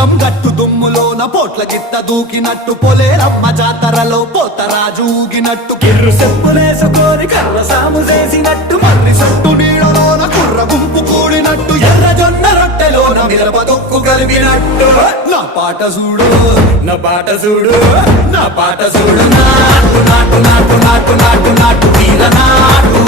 పొలం గట్టు దుమ్ములోన పోట్ల గిత్త దూకినట్టు పొలేరమ్మ జాతరలో పోతరాజు ఊగినట్టు కిర్రు సెప్పులేసుకొని కర్ర సాము చేసినట్టు మర్రి సట్టు నీడలోన కుర్ర గుంపు కూడినట్టు ఎర్ర జొన్న రొట్టెలోన మిరప దొక్కు కలిపినట్టు నా పాట చూడు నా పాట చూడు నా పాట చూడు నాటు నాటు నాటు నాటు నాటు నాటు తీర నాటు